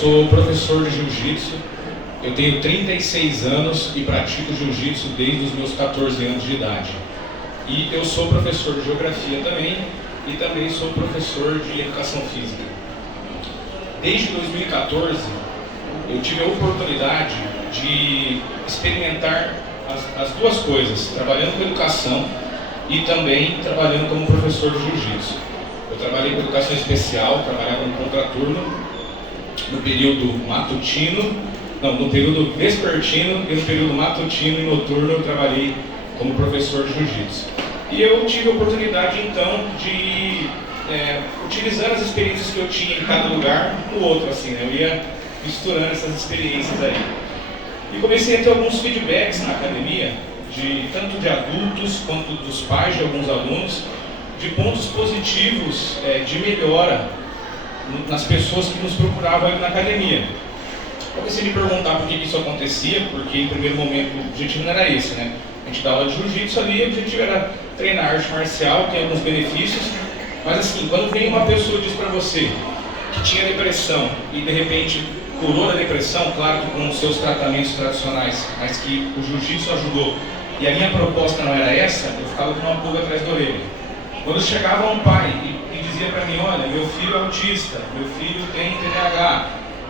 sou professor de jiu-jitsu, eu tenho 36 anos e pratico jiu-jitsu desde os meus 14 anos de idade. E eu sou professor de geografia também e também sou professor de educação física. Desde 2014, eu tive a oportunidade de experimentar as duas coisas, trabalhando com educação e também trabalhando como professor de jiu-jitsu. Eu trabalhei com educação especial, trabalhava no contraturno, no período no período vespertino e no período matutino e noturno eu trabalhei como professor de jiu-jitsu. E eu tive a oportunidade então de, utilizando as experiências que eu tinha em cada lugar, no outro, assim, né? Eu ia misturando essas experiências aí. E comecei a ter alguns feedbacks na academia, tanto de adultos quanto dos pais de alguns alunos, de pontos positivos de melhora nas pessoas que nos procuravam ali na academia. Comecei a me perguntar por que isso acontecia, porque em primeiro momento o objetivo não era esse, né? A gente dá aula de jiu-jitsu ali, o objetivo era treinar arte marcial, tem alguns benefícios, mas assim, quando vem uma pessoa e diz para você que tinha depressão e de repente curou da depressão, claro que com os seus tratamentos tradicionais, mas que o jiu-jitsu ajudou, e a minha proposta não era essa, eu ficava com uma pulga atrás da orelha. Quando chegava um pai e dizia para mim, olha, meu filho é autista, meu filho tem TDAH,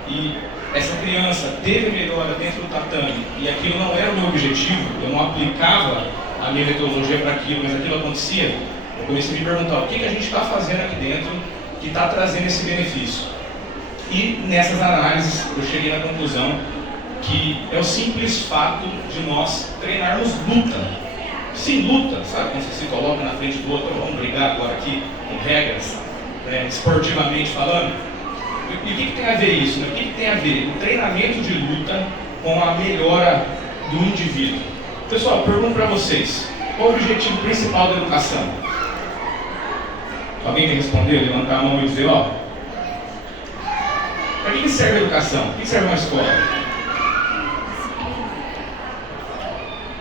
e essa criança teve melhora dentro do tatame, e aquilo não era o meu objetivo, eu não aplicava a minha metodologia para aquilo, mas aquilo acontecia, eu comecei a me perguntar, o que a gente está fazendo aqui dentro que está trazendo esse benefício? E nessas análises eu cheguei na conclusão que é o simples fato de nós treinarmos luta. Sim, luta, sabe? Quando você se coloca na frente do outro, vamos brigar agora aqui com regras, né, esportivamente falando. E o que tem a ver isso? Né? O que tem a ver o treinamento de luta com a melhora do indivíduo? Pessoal, pergunto para vocês, qual o objetivo principal da educação? Alguém quer responder? Levantar a mão e dizer, ó, para que serve a educação? Para que serve uma escola?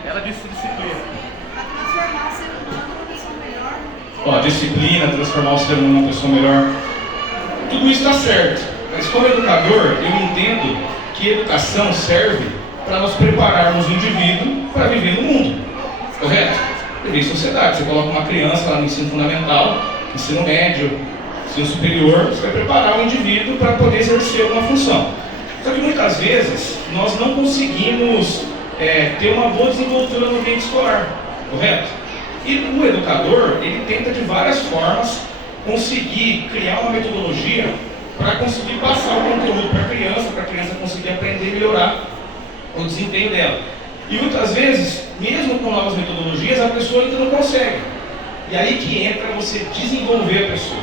Ela disse disciplina. Para transformar o ser humano numa pessoa melhor. Ó, disciplina, transformar o ser humano numa pessoa melhor. Tudo isso está certo, mas como educador, eu entendo que educação serve para nós prepararmos o indivíduo para viver no mundo, correto? Viver em sociedade. Você coloca uma criança lá no ensino fundamental, ensino médio, ensino superior, você vai preparar o indivíduo para poder exercer uma função. Só que muitas vezes nós não conseguimos ter uma boa desenvoltura no ambiente escolar, correto? E o educador, ele tenta de várias formas conseguir criar uma metodologia para conseguir passar o conteúdo para a criança conseguir aprender e melhorar o desempenho dela. E muitas vezes, mesmo com novas metodologias, a pessoa ainda não consegue. E aí que entra você desenvolver a pessoa.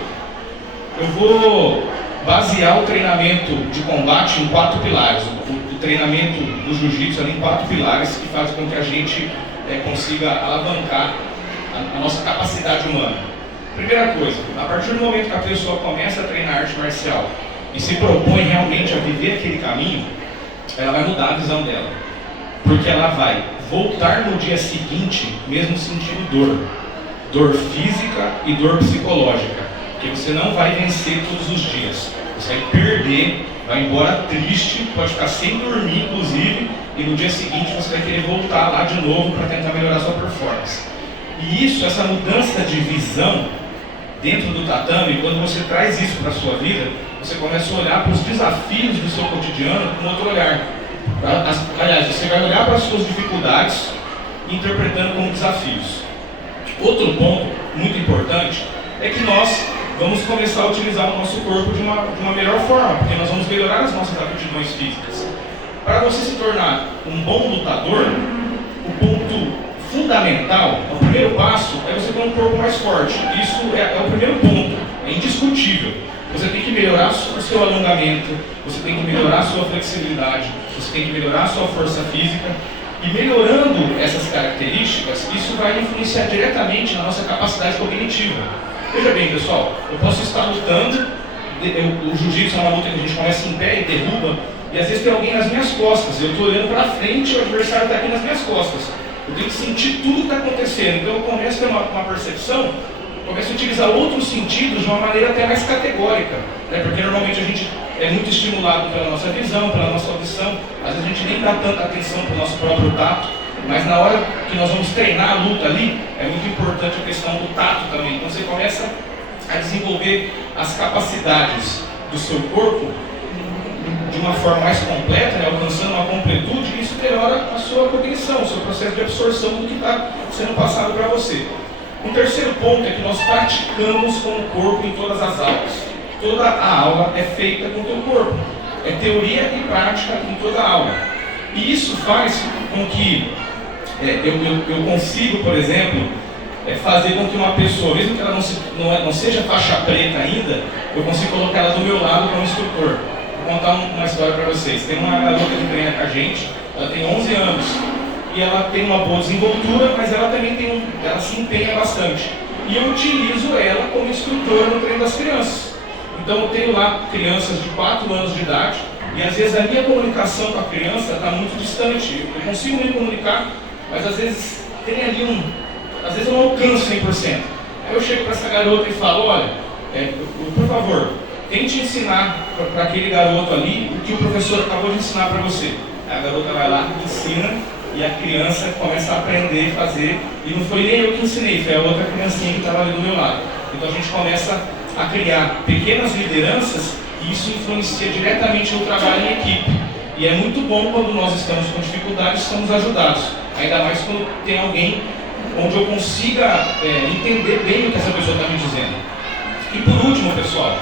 Eu vou basear o treinamento de combate em 4 pilares. O treinamento do jiu-jitsu em 4 pilares que fazem com que a gente consiga alavancar a nossa capacidade humana. Primeira coisa, a partir do momento que a pessoa começa a treinar arte marcial e se propõe realmente a viver aquele caminho, ela vai mudar a visão dela. Porque ela vai voltar no dia seguinte mesmo sentindo dor. Dor física e dor psicológica. Porque você não vai vencer todos os dias. Você vai perder, vai embora triste, pode ficar sem dormir inclusive, e no dia seguinte você vai querer voltar lá de novo para tentar melhorar a sua performance. E isso, essa mudança de visão dentro do tatame, quando você traz isso para a sua vida, você começa a olhar para os desafios do seu cotidiano com outro olhar. Aliás, você vai olhar para as suas dificuldades interpretando como desafios. Outro ponto muito importante é que nós vamos começar a utilizar o nosso corpo de uma melhor forma, porque nós vamos melhorar as nossas aptidões físicas. Para você se tornar um bom lutador, o ponto fundamental, o primeiro passo é você ter um corpo mais forte. Isso é o primeiro ponto, é indiscutível. Você tem que melhorar o seu alongamento, você tem que melhorar a sua flexibilidade, você tem que melhorar a sua força física. E melhorando essas características, isso vai influenciar diretamente na nossa capacidade cognitiva. Veja bem, pessoal, eu posso estar lutando, o jiu-jitsu é uma luta que a gente começa em pé e derruba, e às vezes tem alguém nas minhas costas, eu estou olhando para frente e o adversário está aqui nas minhas costas. Eu tenho que sentir tudo que está acontecendo, então eu começo a ter uma percepção, começo a utilizar outros sentidos de uma maneira até mais categórica, né? Porque normalmente a gente é muito estimulado pela nossa visão, pela nossa audição. Às vezes a gente nem dá tanta atenção para o nosso próprio tato, mas na hora que nós vamos treinar a luta ali, é muito importante a questão do tato também. Então você começa a desenvolver as capacidades do seu corpo de uma forma mais completa, né, alcançando uma completude, e isso melhora a sua cognição, o seu processo de absorção do que está sendo passado para você. Um terceiro ponto é que nós praticamos com o corpo em todas as aulas. Toda a aula é feita com o teu corpo. É teoria e prática em toda a aula. E isso faz com que eu consigo, por exemplo, fazer com que uma pessoa, mesmo que ela não seja faixa preta ainda, eu consigo colocar ela do meu lado como instrutor. Vou contar uma história para vocês. Tem uma garota que treina com a gente, ela tem 11 anos. E ela tem uma boa desenvoltura, mas ela também ela se empenha bastante. E eu utilizo ela como instrutora no treino das crianças. Então eu tenho lá crianças de 4 anos de idade, e às vezes a minha comunicação com a criança está muito distante. Eu consigo me comunicar, mas às vezes tem ali às vezes eu não alcanço 100%. Aí eu chego para essa garota e falo, olha, por favor, tente ensinar para aquele garoto ali o que o professor acabou de ensinar para você. Aí a garota vai lá, ensina, e a criança começa a aprender a fazer, e não foi nem eu que ensinei, foi a outra criancinha que estava ali do meu lado. Então a gente começa a criar pequenas lideranças, e isso influencia diretamente no trabalho em equipe. E é muito bom quando nós estamos com dificuldades, estamos ajudados. Ainda mais quando tem alguém onde eu consiga entender bem o que essa pessoa está me dizendo. E por último, pessoal,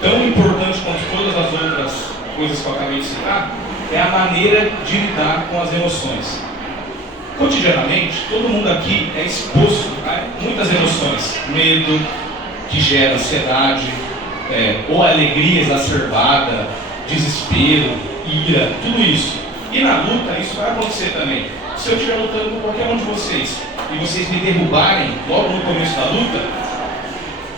tão importante quanto todas as outras coisas que eu acabei de citar, é a maneira de lidar com as emoções. Cotidianamente, todo mundo aqui é exposto a muitas emoções. Medo, que gera ansiedade, ou alegria exacerbada, desespero, ira, tudo isso. E na luta isso vai acontecer também. Se eu estiver lutando com qualquer um de vocês e vocês me derrubarem logo no começo da luta,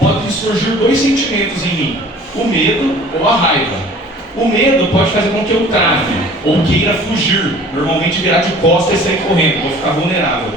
pode surgir 2 sentimentos em mim: o medo ou a raiva. O medo pode fazer com que eu trave ou queira fugir, normalmente virar de costas e sair correndo, vou ficar vulnerável.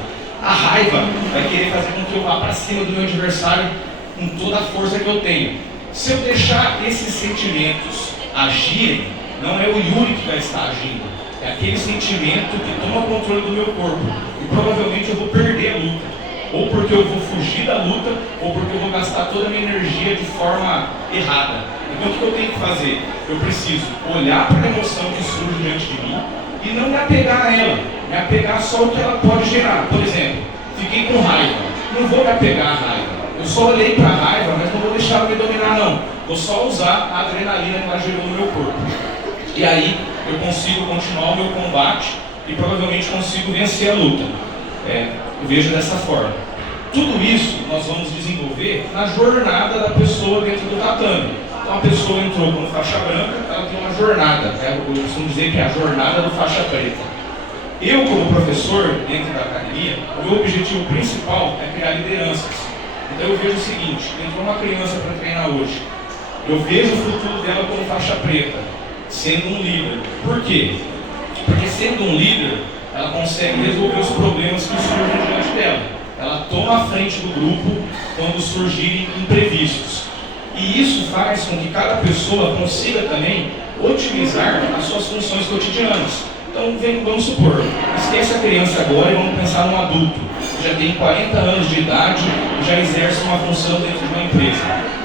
A raiva vai querer fazer com que eu vá para cima do meu adversário com toda a força que eu tenho. Se eu deixar esses sentimentos agirem, não é o Yuri que vai estar agindo, é aquele sentimento que toma controle do meu corpo, e provavelmente eu vou perder a luta, ou porque eu vou fugir da luta, ou porque eu vou gastar toda a minha energia de forma errada. Então o que eu tenho que fazer? Eu preciso olhar para a emoção que surge diante de mim e não me apegar a ela, me apegar só ao que ela pode gerar. Por exemplo, fiquei com raiva, não vou me apegar à raiva. Eu só olhei para a raiva, mas não vou deixar ela me dominar não. Vou só usar a adrenalina que ela gerou no meu corpo. E aí eu consigo continuar o meu combate e provavelmente consigo vencer a luta. Eu vejo dessa forma. Tudo isso nós vamos desenvolver na jornada da pessoa dentro do tatame. Então a pessoa entrou como faixa branca, ela tem uma jornada. Eu costumo dizer que é a jornada do faixa preta. Eu, como professor dentro da academia, o meu objetivo principal é criar lideranças. Então eu vejo o seguinte: entrou uma criança para treinar hoje, eu vejo o futuro dela como faixa preta, sendo um líder. Por quê? Porque sendo um líder, ela consegue resolver os problemas que surgem diante dela. Ela toma a frente do grupo quando surgirem imprevistos. E isso faz com que cada pessoa consiga também otimizar as suas funções cotidianas. Então, vamos supor, esquece a criança agora e vamos pensar num adulto que já tem 40 anos de idade e já exerce uma função dentro de uma empresa.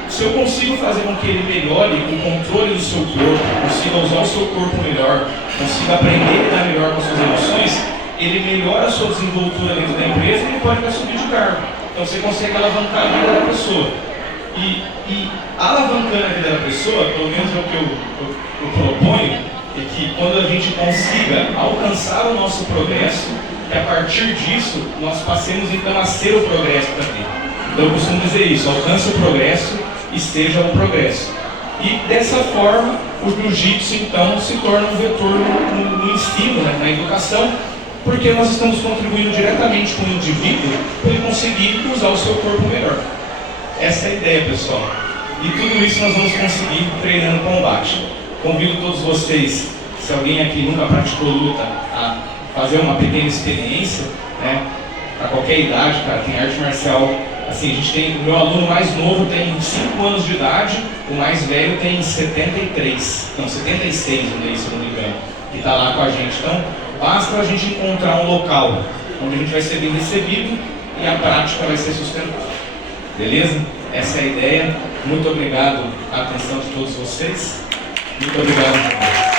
Se eu consigo fazer com que ele melhore o controle do seu corpo, consiga usar o seu corpo melhor, consiga aprender a lidar melhor com as suas emoções, ele melhora a sua desenvoltura dentro da empresa e ele pode até subir de cargo. Então você consegue alavancar a vida da pessoa. E alavancando a vida da pessoa, pelo menos é o que eu proponho, é que quando a gente consiga alcançar o nosso progresso, que a partir disso nós passemos então a ser o progresso também. Então eu costumo dizer isso: alcance o progresso e seja o progresso. E dessa forma o jiu-jitsu então se torna um vetor no ensino, na educação, porque nós estamos contribuindo diretamente com o indivíduo para ele conseguir usar o seu corpo melhor. Essa é a ideia, pessoal. E tudo isso nós vamos conseguir treinando combate. Convido todos vocês, se alguém aqui nunca praticou luta, a fazer uma pequena experiência, né? Para qualquer idade, cara, tem arte marcial. Assim, o meu aluno mais novo tem 5 anos de idade O mais velho tem 73, não, 76, né, se eu não me engano, que está lá com a gente. Então, basta a gente encontrar um local onde a gente vai ser bem recebido e a prática vai ser sustentável. Beleza? Essa é a ideia. Muito obrigado à atenção de todos vocês. Muito obrigado.